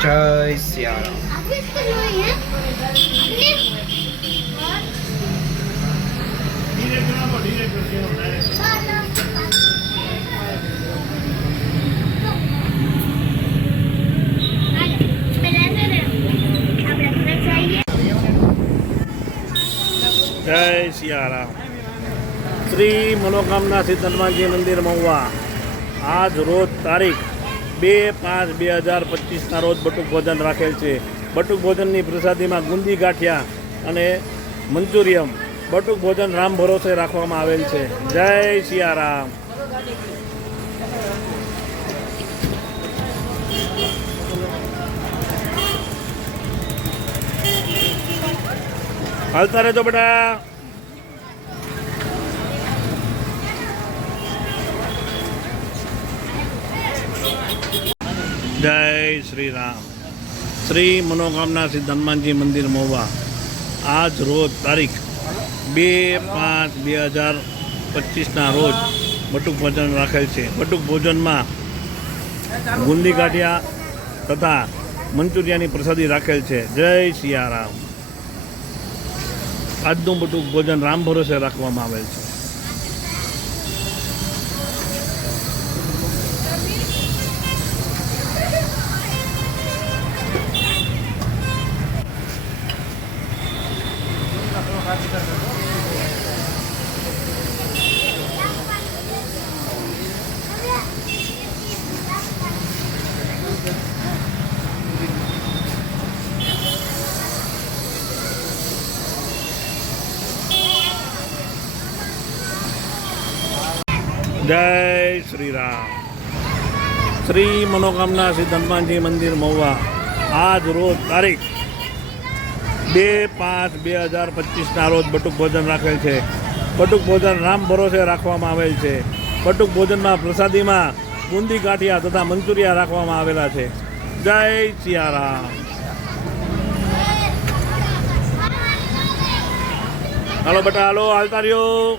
જય સિયારામ. જય સિયારામ. શ્રી મનોકામના સિદ્ધ હનુમાનજી મંદિર મહુવા આજ રોજ તારીખ 2/5/2025 રોજ બટુક ભોજન રાખેલ છે. બટુક ભોજનની પ્રસાદીમાં ગુંદી ગાંઠિયા અને મંચુરિયમ બટુક ભોજન રામ ભરોસે રાખવામાં આવેલ છે. જય સિયારામ. હાલતા રહેજો બેટા. જય શ્રી રામ. શ્રી મનોકામના સિદ્ધ હનુમાનજી મંદિર મહુવા આજ રોજ તારીખ 2/5/2025 રોજ બટુક ભોજન રાખેલ છે. બટુક ભોજનમાં ગુંદી ગાંઠિયા તથા મંચુરિયાની પ્રસાદી રાખેલ છે. જય સિયારામ. આજનું બટુક ભોજન રામ ભરોસે રાખવામાં આવેલ છે. જય શ્રી રામ. શ્રી મનોકામના સિદ્ધ હનુમાનજી મંદિર મહુવા આજ રોજ તારીખ 2/5/2025 રોજ બટુક ભોજન રાખેલ છે. બટુક ભોજન રામ ભરોસે રાખવામાં આવેલ છે. બટુક ભોજનમાં પ્રસાદીમાં ગુંદી ગાંઠિયા તથા મંચુરિયા રાખવામાં આવેલા છે. જય સિયારામ. હાલો બેટા હાલો, હાલતા રહ્યો.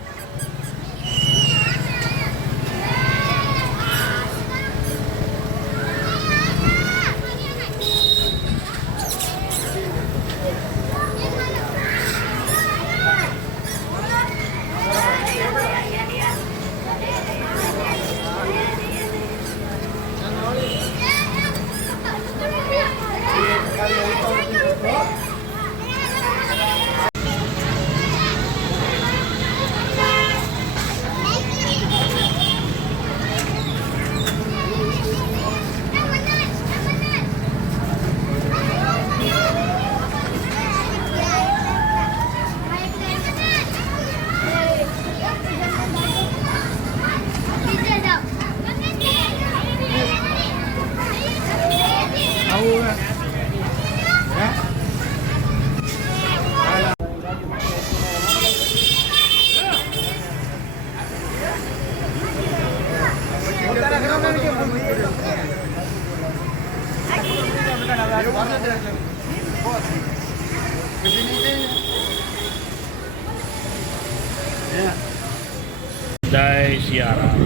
જય સિયારામ.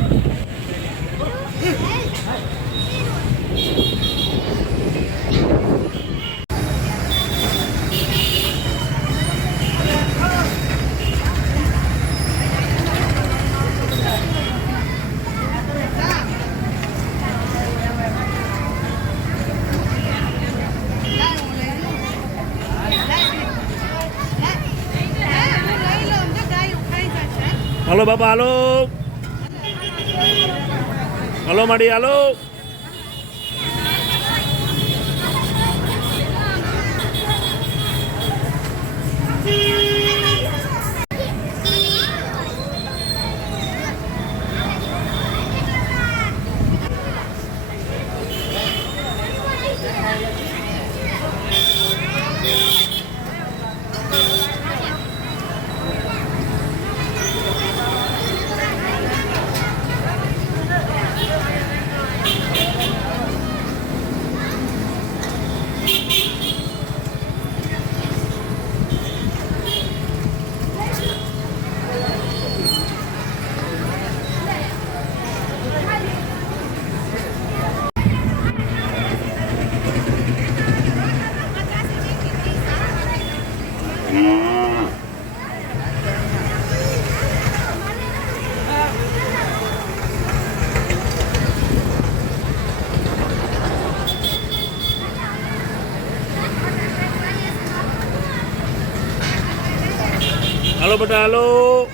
હાલો બાબા હાલો. હાલો માડી હાલો. હાલો બેટા હાલો.